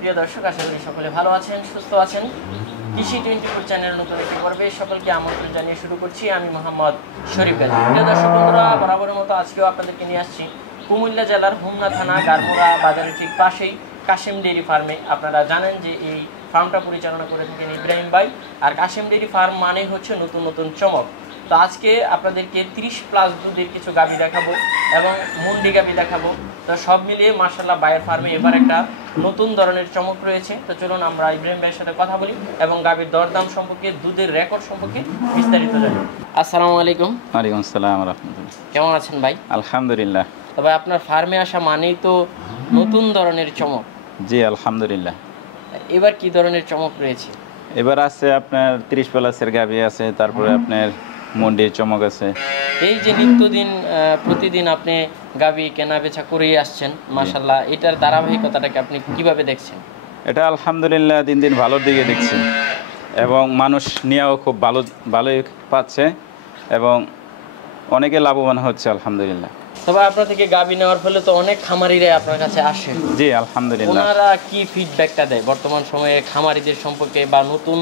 প্রিয় দর্শক, আশা করি সকলে ভালো আছেন, সুস্থ আছেন। কৃষি 24 চ্যানেল নতুন একটি পর্বে সকলকে আমন্ত্রণ জানিয়ে শুরু করছি। আমি মোহাম্মদ শরীফ আলী। প্রিয় দর্শক বন্ধুরা, বরাবরের মতো আজকেও আপনাদেরকে নিয়ে আসছি কুমিল্লা জেলার হোমনা থানা গারমুরা বাজারের ঠিক পাশেই কাশিম ডেইরি ফার্মে। আপনারা জানেন যে এই ফার্মটা পরিচালনা করে থাকেন ইব্রাহিম ভাই। আর কাশিম ডেইরি ফার্ম মানেই হচ্ছে নতুন নতুন চমক। তো আজকে আপনাদেরকে 30+ দুধের কিছু গাভী দেখাবো এবং মুন্ডি গাভী দেখাবো। তো সব মিলিয়ে মাশাআল্লাহ ভাইয়ের ফার্মে এবার একটা নতুন ধরনের চমক রয়েছে। তো চলুন আমরা ইব্রাহিম ভাইয়ের সাথে কথা বলি এবং গাভীর দরদাম সম্পর্কে, দুধের রেকর্ড সম্পর্কে বিস্তারিত জানি। আসসালামু আলাইকুম। ওয়ালাইকুম আসসালাম ওয়া রাহমাতুল্লাহ। কেমন আছেন ভাই? আলহামদুলিল্লাহ। তবে আপনার ফার্মে আসা মানেই তো নতুন ধরনের চমক। জি আলহামদুলিল্লাহ। এবার কি ধরনের চমক রয়েছে? এবার আছে আপনার 30+ গাভী আছে, তারপরে আপনার মন্ডির চমক আছে। এই যে নিত্যদিন প্রতিদিন আপনি গাভী কেনা বেচা করেই আসছেন, মাশাআল্লাহ, এটার ধারাবাহিকতাটাকে আপনি কিভাবে দেখছেন? এটা আলহামদুলিল্লাহ দিন দিন ভালোর দিকে দেখছি এবং মানুষ নিয়েও খুব ভালোই পাচ্ছে এবং অনেকে লাভবান হচ্ছে আলহামদুলিল্লাহ। তবে আপনার থেকে গাভী নেওয়ার ফলে তো অনেক খামারিরাই আপনার কাছে আসে। জি আলহামদুলিল্লাহ। ওনারা কি ফিডব্যাকটা দেয় বর্তমান সময়ে খামারিদের সম্পর্কে, বা নতুন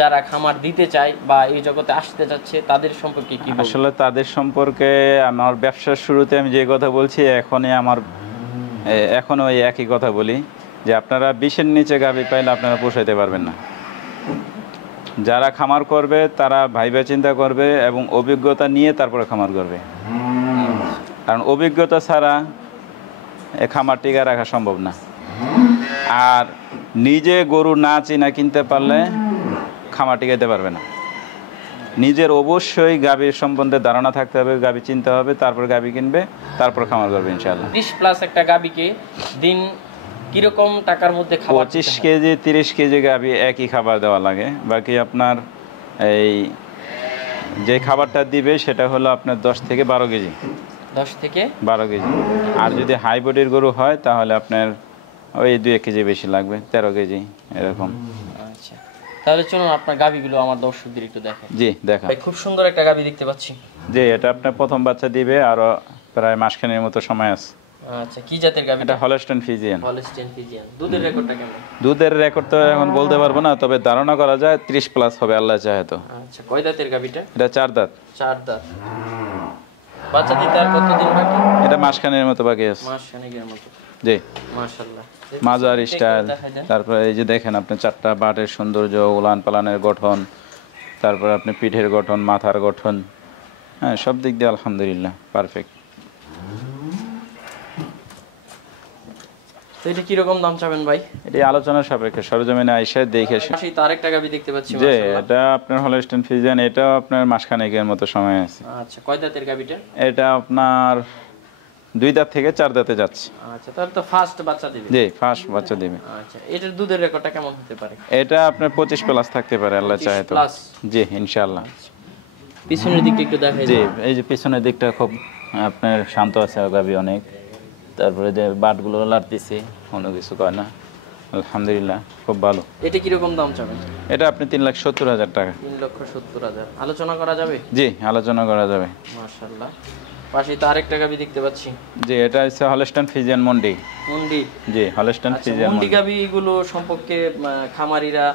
যারা খামার দিতে চায় বা এই জগতে আসতে যাচ্ছে তাদের সম্পর্কে কি বলবেন? আসলে তাদের সম্পর্কে আমার ব্যবসার শুরুতে আমি যে কথা বলছি এখনও ওই একই কথা বলি যে আপনারা 20-এর নিচে গাভী পাইলে আপনারা পোষাইতে পারবেন না। যারা খামার করবে তারা ভাইবা চিন্তা করবে এবং অভিজ্ঞতা নিয়ে তারপরে খামার করবে, কারণ অভিজ্ঞতা ছাড়া খামার টিকা রাখা সম্ভব না। আর নিজে গরু না চিনা কিনতে পারলে খামার টিকাইতে পারবে না। নিজের অবশ্যই গাভীর সম্বন্ধে ধারণা থাকতে হবে, গাভী চিনতে হবে, তারপর গাভী কিনবে, তারপর খামার করবে ইনশাআল্লাহ। 30+ একটা গাভীকে দিন কিরকম টাকার মধ্যে খাবার? 25 কেজি 30 কেজি গাভী একই খাবার দেওয়া লাগে। বাকি আপনার এই যে খাবারটা দিবে সেটা হলো আপনার 10 থেকে 12 কেজি। 10 থেকে 12 কেজি। আর যদি হাই বডির গরু হয় তাহলে আপনার ওই 2 কেজি বেশি লাগবে, 13 কেজি এরকম। আচ্ছা, তাহলে চলুন আপনার গাভীগুলো আমার দর্শকদের একটু দেখাই। জি দেখা। খুব সুন্দর একটা গাভী দেখতে পাচ্ছি। জি, এটা আপনার প্রথম বাচ্চা দিবে, আরো প্রায় মাসখানেক মতো সময় আছে। আচ্ছা, কি জাতের গাভী? এটা হলস্টাইন ফ্রিজিয়ান। Holstein Friesian. দুধের রেকর্ডটা কেমন? দুধের রেকর্ড তো এখন বলতে পারবো না, তবে ধারণা করা যায় 30+ হবে আল্লাহ চাহে তো। আচ্ছা, কয় দাঁতের গাভীটা? এটা 4 দাঁত। 4 দাঁত। বাচ্চা দিতে আর কতদিন বাকি? এটা মাসখানেক মতো বাকি আছে। মাসখানেকের মতো। জি মাশাআল্লাহ। মাজার স্টাইল। তারপরে এই যে দেখেন আপনি 4টা বাটের সৌন্দর্য, উলান পালানের গঠন, তারপর আপনি পিঠের গঠন, মাথার গঠন, হ্যাঁ সব দিক দিয়ে আলহামদুলিল্লাহ পারফেক্ট। তো এটা কিরকম দাম চাবেন ভাই? এটি আলোচনার সাপেক্ষে, সরজমিনে আইসা দেখে। পাশেই তো আরেকটা গাভী দেখতে পাচ্ছি। যে এটা আপনার হলস্টাইন ফ্রিজিয়ান, এটাও আপনার মাসখানেকের মতো সময় আছে। আচ্ছা, কয় দাঁতের গাভীটা? এটা আপনার 2 দাঁত থেকে 4 দাঁতে যাচ্ছে। আচ্ছা, তাহলে তো ফার্স্ট বাচ্চা দিবে। জি ফার্স্ট বাচ্চা দিবে। আচ্ছা, এটার দুধের রেকর্ডটা কেমন হতে পারে? এটা আপনার 25+ থাকতে পারে আল্লাহ চাহে তো। জি ইনশাআল্লাহ। পিছনের দিকটা একটু দেখাই। জি এই যে পিছনের দিকটা খুব আপনার শান্ত আছে গাভী অনেক। তারপরে যে বাটগুলো লাড়তেছে, কোনো কিছু কয় না, আলহামদুলিল্লাহ খুব ভালো। এটা কিরকম দাম চাবেন? এটা আপনি 3,70,000 টাকা। 3,70,000। আলোচনা করা যাবে? জি আলোচনা করা যাবে। মাশাআল্লাহ। পাশেই তো আরেকটা গাভী দেখতে পাচ্ছি। জি এটা হচ্ছে হলস্টাইন ফ্রিজিয়ান মুন্ডি। মুন্ডি। জি হলস্টাইন ফ্রিজিয়ান মুন্ডি গাভীগুলো সম্পর্কে খামারিরা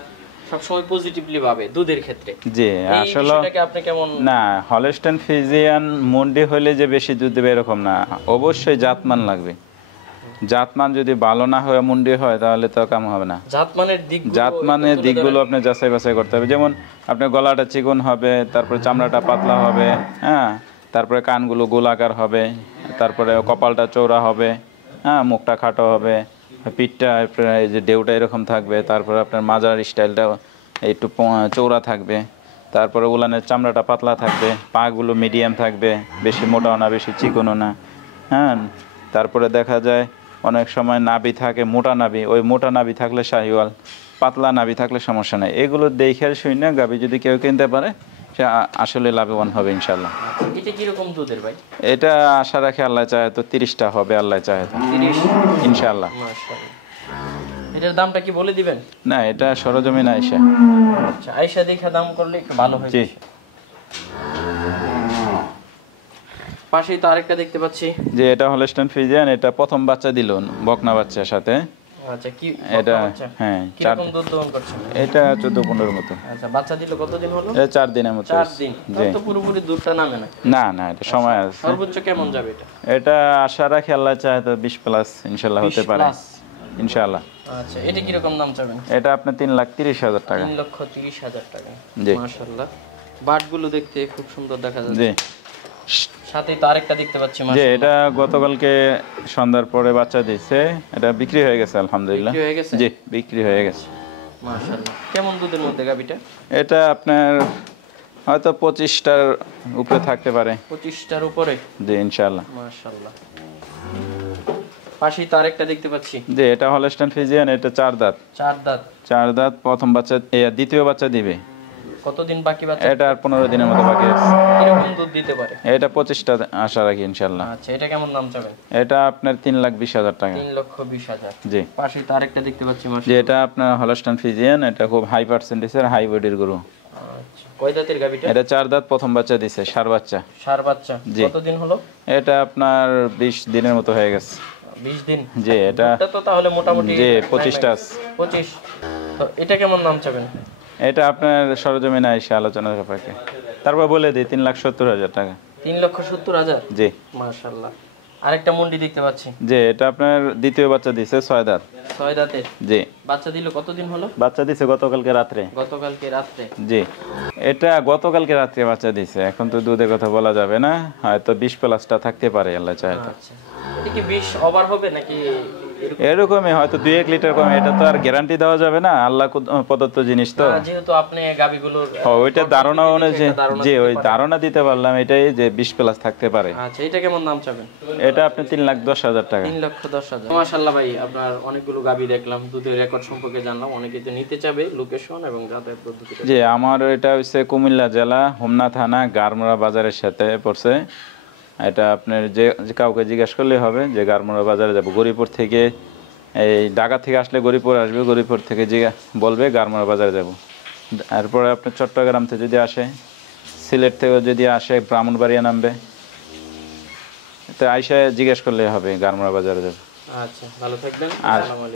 সবসময় পজিটিভলি ভাবে দুধের ক্ষেত্রে। জি আসলে এটাকে আপনি কেমন? না, হলস্টাইন ফ্রিজিয়ান মুন্ডি হলে যে বেশি দুধ দেবে এরকম না, অবশ্যই জাতমান লাগবে। জাতমান যদি ভালো না হয় মুন্ডি হয় তাহলে তো কাম হবে না। জাতমানের দিকগুলো আপনি যাচাই বাছাই করতে হবে। যেমন আপনার গলাটা চিকন হবে, তারপরে চামড়াটা পাতলা হবে, হ্যাঁ, তারপরে কানগুলো গোলাকার হবে, তারপরে কপালটা চৌড়া হবে, হ্যাঁ, মুখটা খাটো হবে, পিঠটা এই যে ডেউটা এরকম থাকবে, তারপরে আপনার মাজার স্টাইলটা একটু চৌড়া থাকবে, তারপরে উলানের চামড়াটা পাতলা থাকবে, পাগুলো মিডিয়াম থাকবে, বেশি মোটাও না বেশি চিকনও না, হ্যাঁ। তারপরে দেখা যায় অনেক সময় নাভি থাকে মোটা নাভি, ওই মোটা নাভি থাকলে শাহিওয়াল, পাতলা নাভি থাকলে সমস্যা নেই। এগুলো দেখে শুনে গাভী যদি কেউ কিনতে পারে সে আসলে লাভবান হবে ইনশাল্লাহ। এটা কিরকম দুধের ভাই? এটা আশা রাখি আল্লাহ চাহে তো 30টা হবে আল্লাহ চাহে তো 30 ইনশাআল্লাহ। মাশাআল্লাহ। এটার দামটা কি বলে দিবেন? না, এটা সরজমিন আয়েশা। আচ্ছা, আয়েশা দেখে দাম করলে একটু ভালো হয়। জি পাশেই তো আরেকটা দেখতে পাচ্ছি। যে এটা হলস্টাইন ফ্রিজিয়ান, এটা প্রথম বাচ্চা দিল বকনা বাচ্চার সাথে। আচ্ছা, কি এটা বাচ্চা? হ্যাঁ কিরকম দুধ দহন করছে? এটা 14-15 মতো। আচ্ছা, বাচ্চা দিল কতদিন হলো? এটা 4 দিনের মতো 4 হয়েছে। দিন। জি। তাহলে তো পুরোপুরি দুধটা নামে না। না না, এটা সময় আছে। সর্বোচ্চ কেমন যাবে এটা? এটা আশা রাখি আল্লাহ চায় তো 20 প্লাস ইনশাআল্লাহ হতে 20 পারে প্লাস। ইনশাআল্লাহ। আচ্ছা, এটা কি রকম দাম চাবেন? এটা আপনার 3,30,000 টাকা। 3,30,000 টাকা। জি। মাশাআল্লাহ, বাটগুলো দেখতে খুব সুন্দর দেখা জি যাচ্ছে। সাথে তো আরেকটা দেখতে পাচ্ছি যে মাশাআল্লাহ। এটা গতকালকে সন্ধ্যার পরে বাচ্চা দিয়েছে, এটা বিক্রি হয়ে গেছে আলহামদুলিল্লাহ। বিক্রি হয়ে গেছে? জি, বিক্রি হয়ে গেছে। মাশাআল্লাহ, কেমন দুধের মধ্যে গাবিটা? এটা আপনার হয়তো 25টার উপরে থাকতে পারে। 25টার উপরে? জি ইনশাআল্লাহ। মাশাআল্লাহ। পাশেই তো আরেকটা দেখতে পাচ্ছি। জি, এটা হলস্টাইন ফ্রিজিয়ান, এটা 4 দাঁত। 4 দাঁত। 4 দাঁত, প্রথম বাচ্চা দ্বিতীয় বাচ্চা দিবে। কতদিন বাকি বাচ্চা? এটা আর 15 দিনের মতো বাকি আছে। কিরকম দুধ দিতে পারে? এটা 25টা আশা রাখি ইনশাআল্লাহ। আচ্ছা, এটা কেমন দাম চাবেন? এটা আপনার 3,20,000 টাকা। 3,20,000। জি। পাশেই তো আরেকটা দেখতে পাচ্ছি যে মাশাআল্লাহ। এটা আপনার হলস্টাইন ফ্রিজিয়ান, এটা খুব হাই পার্সেন্টেজের হাই বডির গরু। আচ্ছা, কয় দাঁতের গাবিটা? এটা 4 দাঁত, প্রথম বাচ্চা দিছে, ষাঁড় বাচ্চা। ষাঁড় বাচ্চা। জি। কতদিন হলো? এটা আপনার 20 দিনের মতো হয়ে গেছে। 20 দিন। জি, এটা তো তাহলে মোটামুটি জি 25টা আছে। 25। তো এটা কেমন দাম চাবেন? এটা আপনার সরজমিনে এসে আলোচনার সাপেক্ষে তারপর বলে দিই 3,70,000 টাকা। 3,70,000? জি। মাশাআল্লাহ। আরেকটা মুন্ডি দেখতে পাচ্ছি। যে এটা আপনার দ্বিতীয় বাচ্চা দিছে, 6 দাঁত। 6 দাঁতের। জি। বাচ্চা দিল কতদিন হলো? বাচ্চা দিছে গতকালকে রাত্রে। গতকালকে রাতে। জি, এটা গতকালকে রাত্রে বাচ্চা দিছে, এখন তো দুধের কথা বলা যাবে না, হয়তো 20 প্লাসটা থাকতে পারে আল্লাহ চায় তো। আচ্ছা, এটা কি 20 ওভার হবে নাকি এরকম? এরকমই হয়তো 2-1 লিটার কম, এটা তো আর গ্যারান্টি দেওয়া যাবে না, আল্লাহ প্রদত্ত জিনিস তো। না, যেহেতু আপনি গাবিগুলোর ওইটা ধারণা অনুযায়ী, যে ওই ধারণা দিতে পারলাম এটাই যে 20 প্লাস থাকতে পারে। আচ্ছা, এটা কেমন দাম চাবেন? এটা আপনি 3,10,000 টাকা। 3,10,000। মাশাআল্লাহ ভাই, আপনার অনেকগুলো গাবি দেখলাম, দুধের রেকর্ড সম্পর্কে জানলাম। অনেকে তো নিতে চাবে, লোকেশন এবং যাতায়াত পদ্ধতিটা। জি, আমার এটা হচ্ছে কুমিল্লা জেলা, হোমনা থানা, গারমোড়া বাজারের সাথে পড়ছে। এটা আপনার যে কাউকে জিজ্ঞাসা করলে হবে যে গারমোড়া বাজারে যাব। গরিপুর থেকে, এই ঢাকা থেকে আসলে গরিপুর আসবে, গরিপুর থেকে বলবে গারমোড়া বাজারে যাব। তারপরে আপনার চট্টগ্রাম থেকে যদি আসে, সিলেট থেকে যদি আসে ব্রাহ্মণবাড়িয়া নামবে, তো আইসা জিজ্ঞেস করলে হবে গারমোড়া বাজারে যাব। আচ্ছা, ভালো থাকবেন। আর আসসালামু আলাইকুম।